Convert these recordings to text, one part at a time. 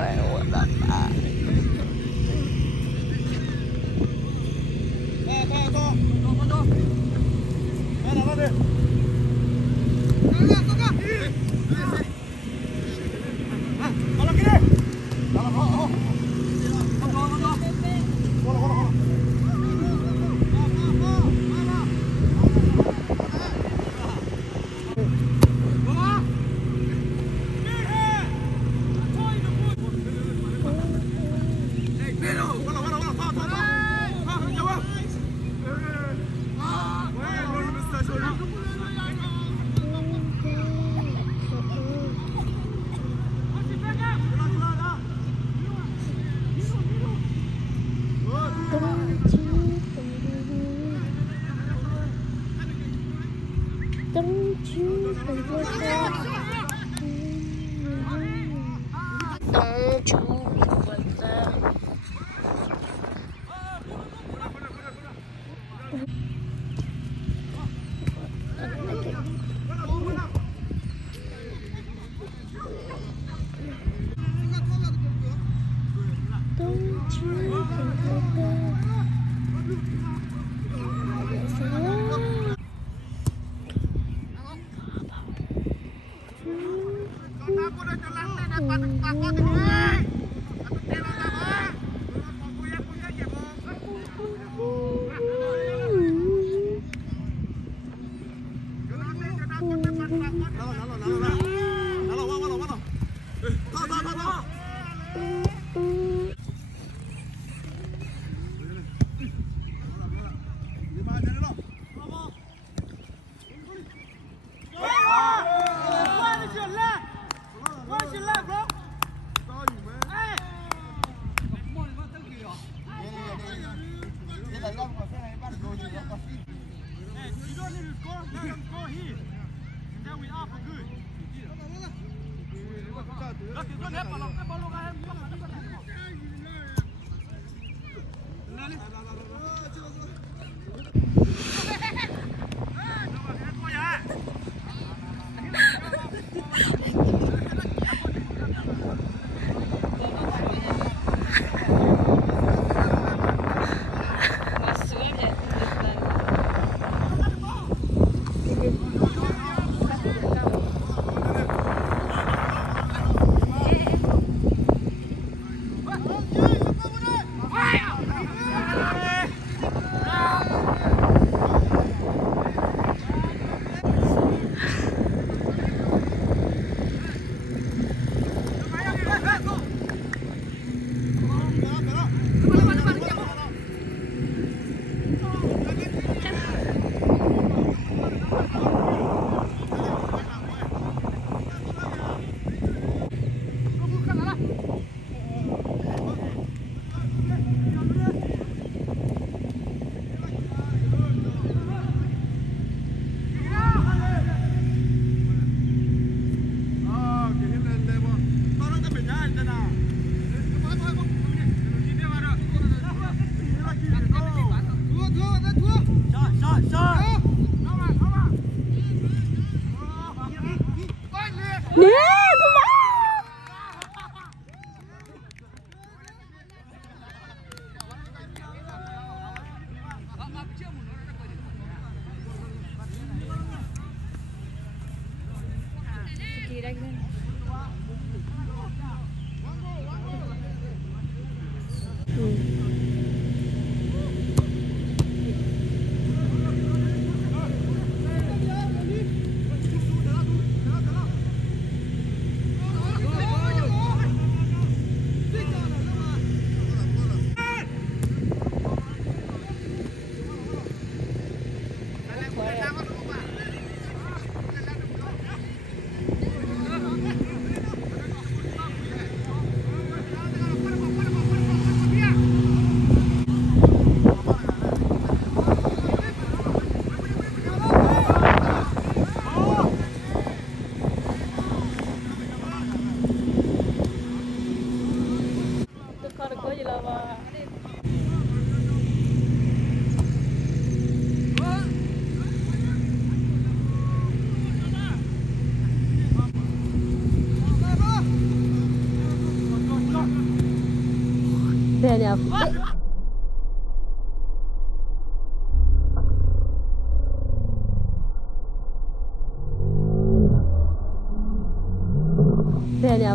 拜我爸爸。Don't you forget Don't you forget ဘယ်နေရာဘယ်နေရာ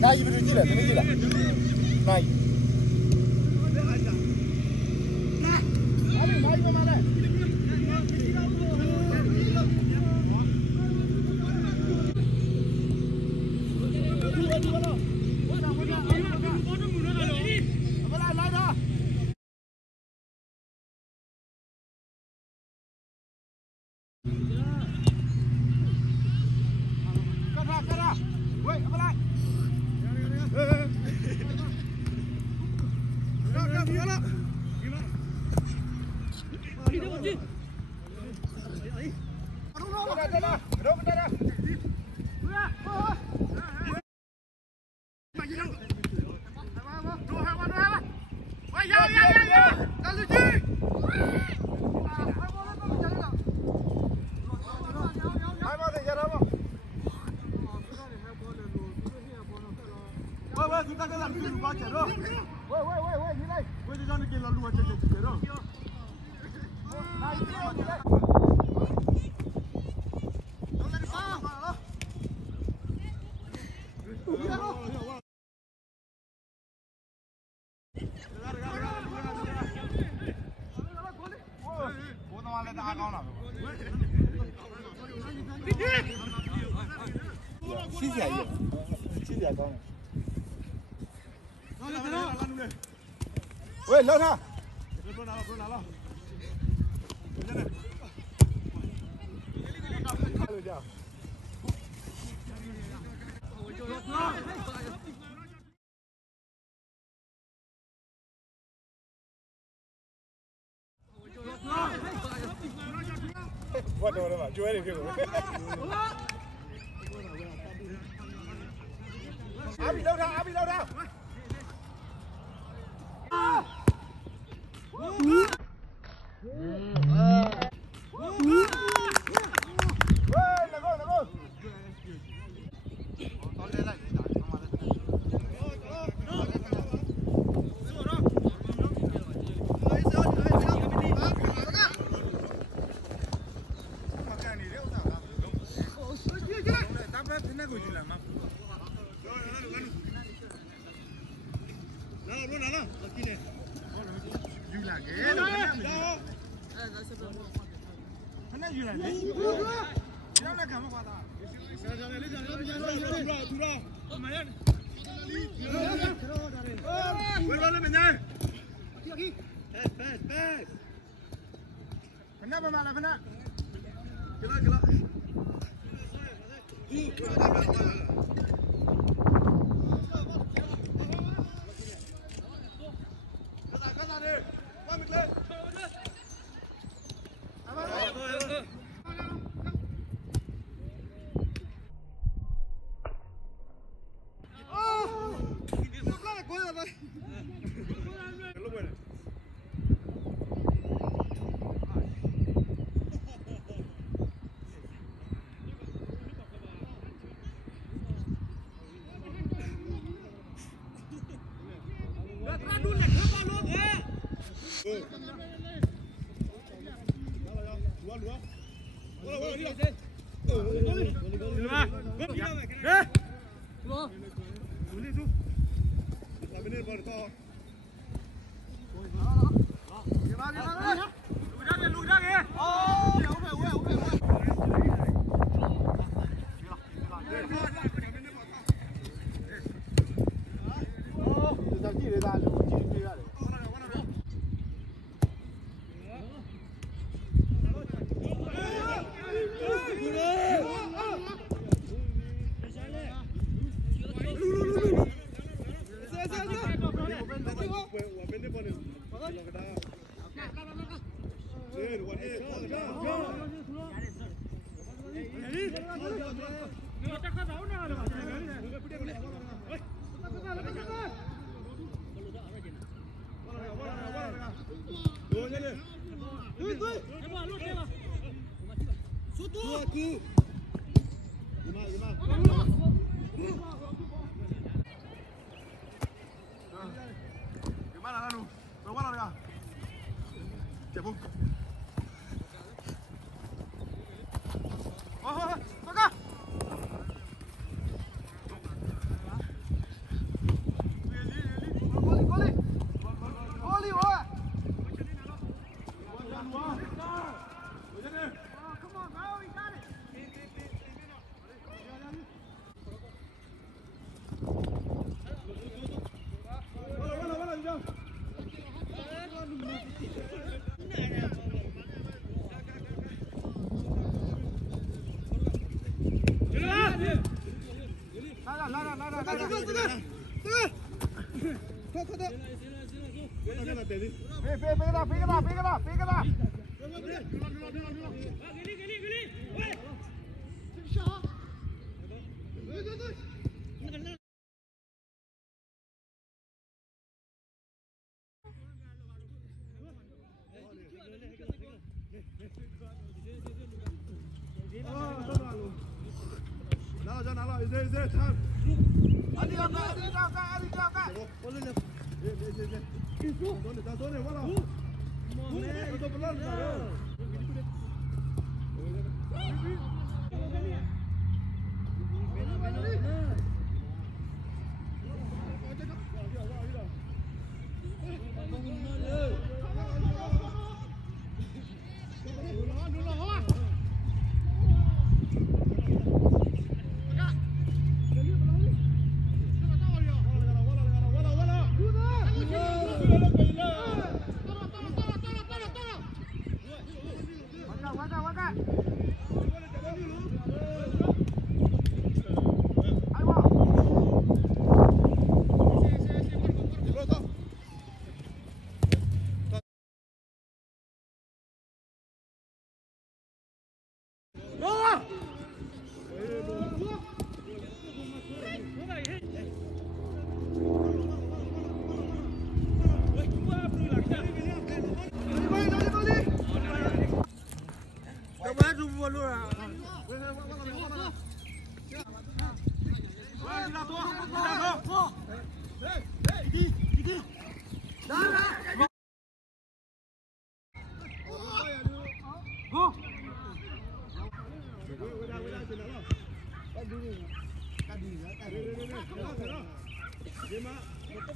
哪一边去了？怎么去了？哪一？七点一，7点高。喂，聊天。不拿了，不拿了。我懂了嘛，就爱这个。阿比聊天，阿比聊天。luôn nào kia này dư là cái anh ấy dư là cái nó là cảm qua ta quên lên mình nha Pernah apa malah pernah? Kila. Kata ni, pamit le. Gimana lu? Bawa lah. Cebung. Oh, toka. Goli, wah. Come on, bro, we got it.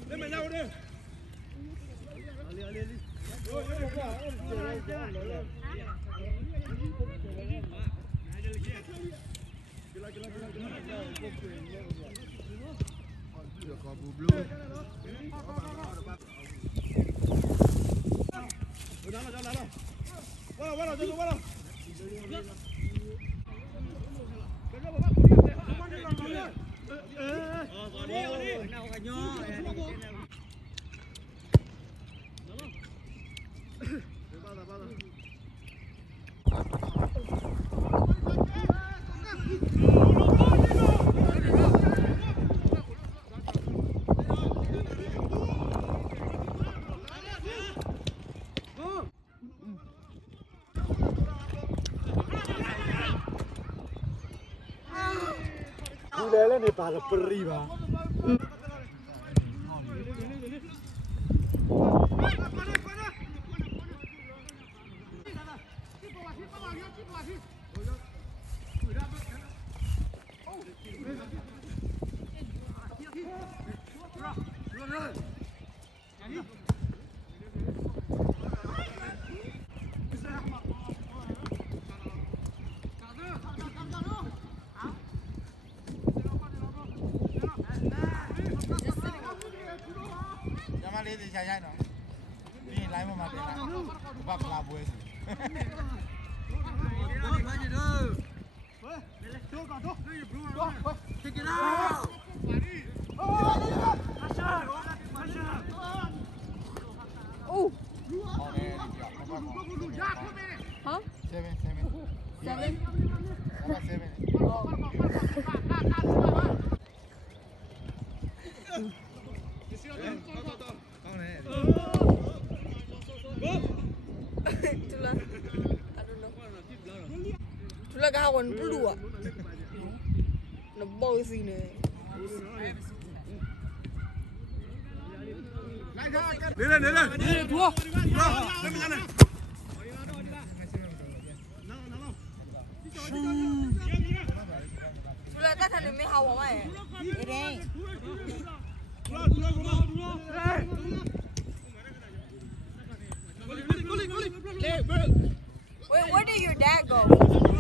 Lên mày nhau đi. Lele ne para perri ba. Lấy thì chạy nó đi lái mà để lại vấp là buổi Huh? Seven. Itulah, I don't know. Itulah kawan dulu ah. Nebau sini. Nela, dua. Itulah tak ada meh hawa mai. Ini. Wait, where did your dad go?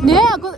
Nè, con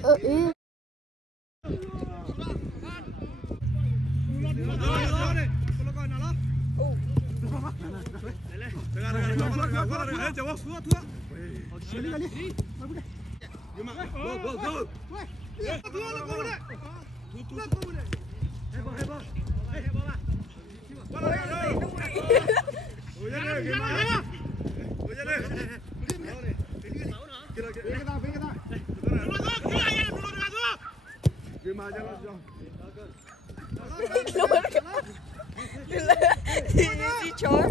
Is he chore?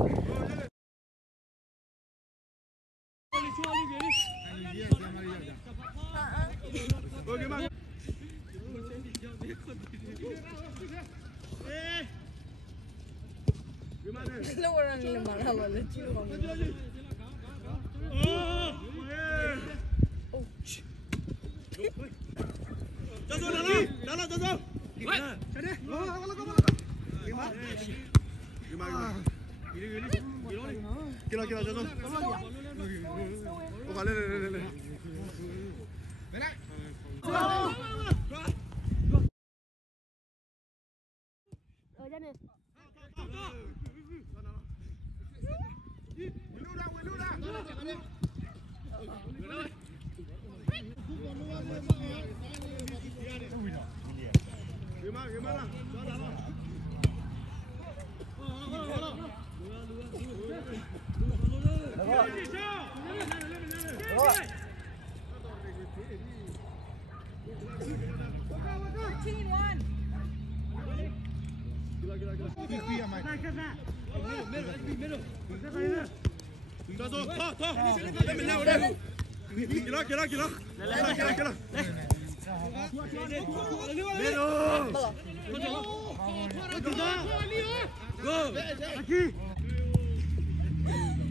Lu orang lemah lah, lucu banget.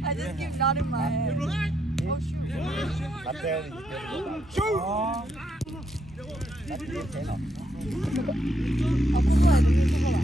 I just keep nodding my head. Oh shoot. Aku buat ini tu pula.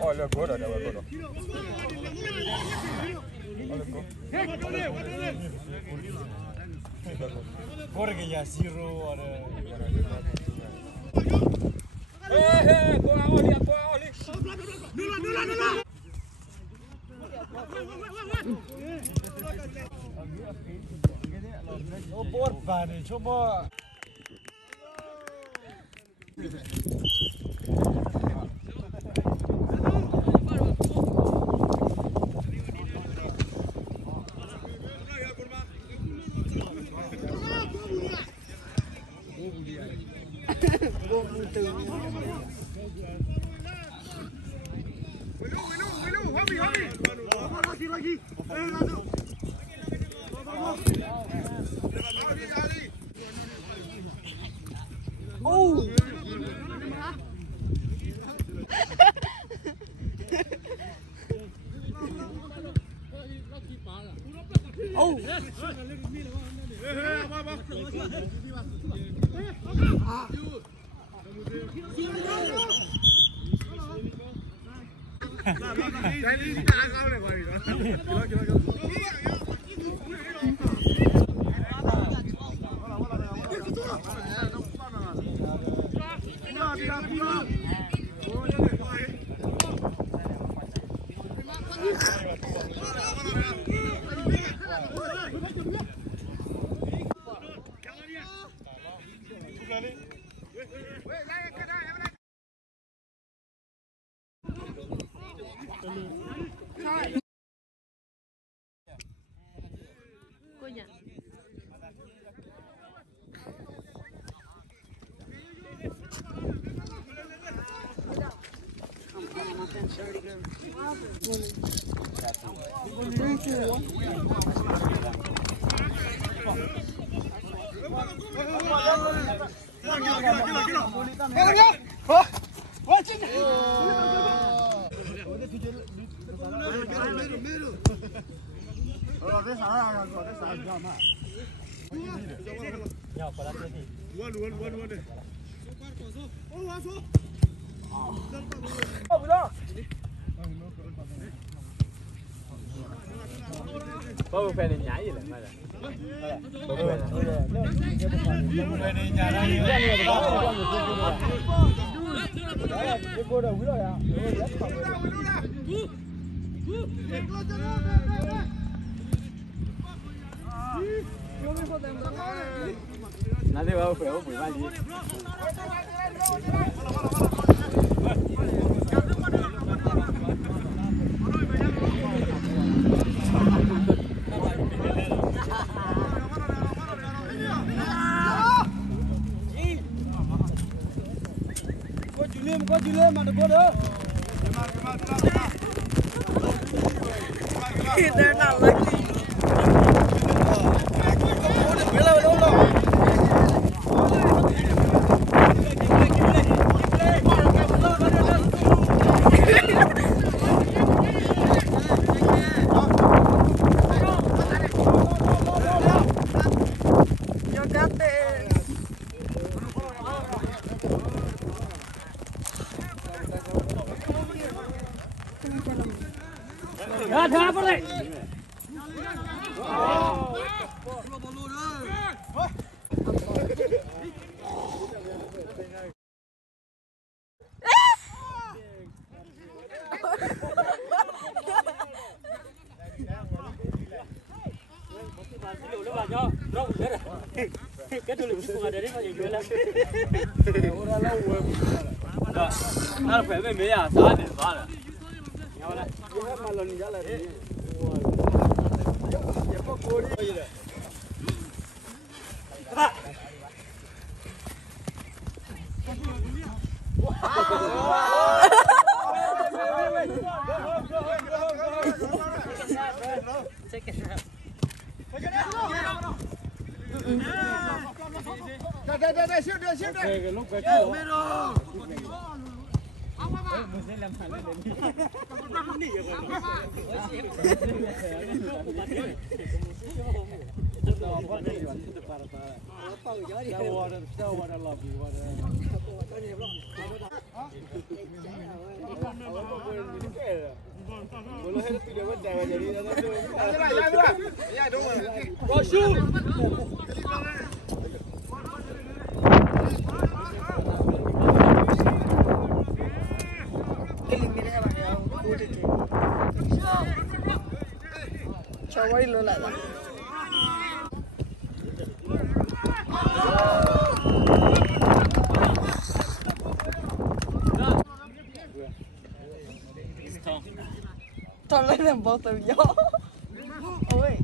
Olha agora, olha agora. Corre que ya zero ada. Oh, buat bani, coba. Có phê này nhảy gì lại mà phê này nhảy nanti bawa phê buổi mai gì có gì lên mà được có đỡ. They're not lucky. You got this. Ra ra vào đây. cái tôi liền xuống để đấy mà gì nữa là nó phải về mấy à sao để vào rồi nhau này mà lần ra là Đây, siêu đây. Lúc cái chỗ. Cho quay lừa lại rồi. Taller than both of y'all. Oh wait,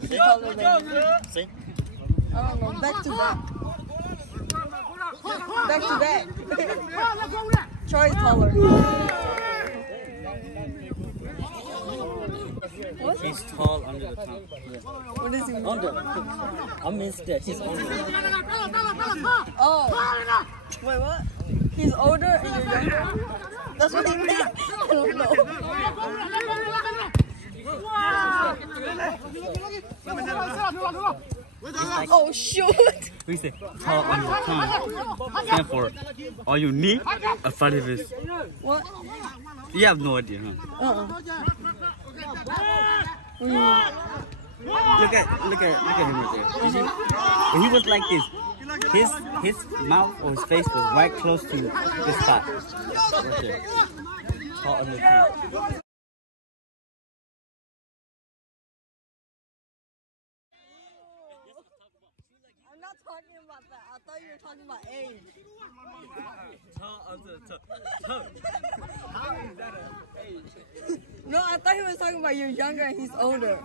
she's taller than you. See? I don't know. Back to back. Back to back. Troy's taller. What? He's tall under the tongue. What is he? Under. I missed that. He's under. Oh. Wait, what? He's older and you're younger? That's what he meant. I don't know. Oh, shoot. We say tall under the tongue. Stand for all you need a fighter vest. What? You have no idea, huh? Look at him right there. You see? When he was like this, his mouth or his face was right close to this spot. Right there. Tall under the tongue. I'm not talking about that. I thought you were talking about age. Tall under the tongue. How is that an age? No, I thought he was talking about you're younger and he's older.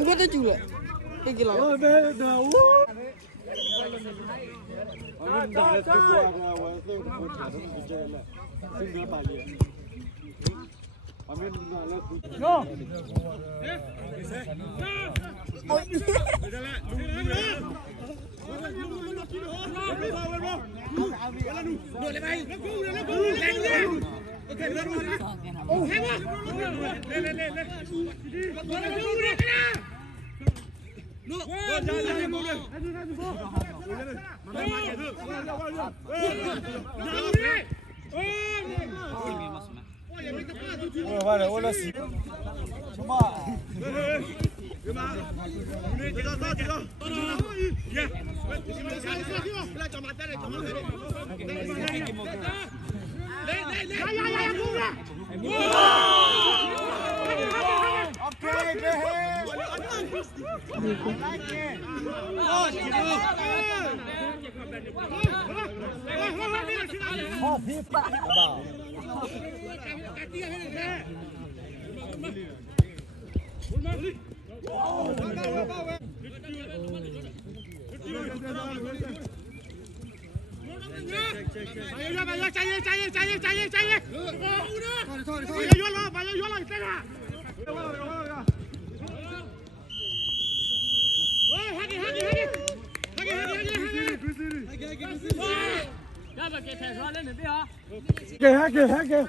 Gua tuh juga. Kayak gila. Oh, dah. Ông đã thấy qua là tôi không có thể không chơi là xin nhớ bài liền. Ông là no. Ôi. Vale, hola sí. Chuma. Kìa.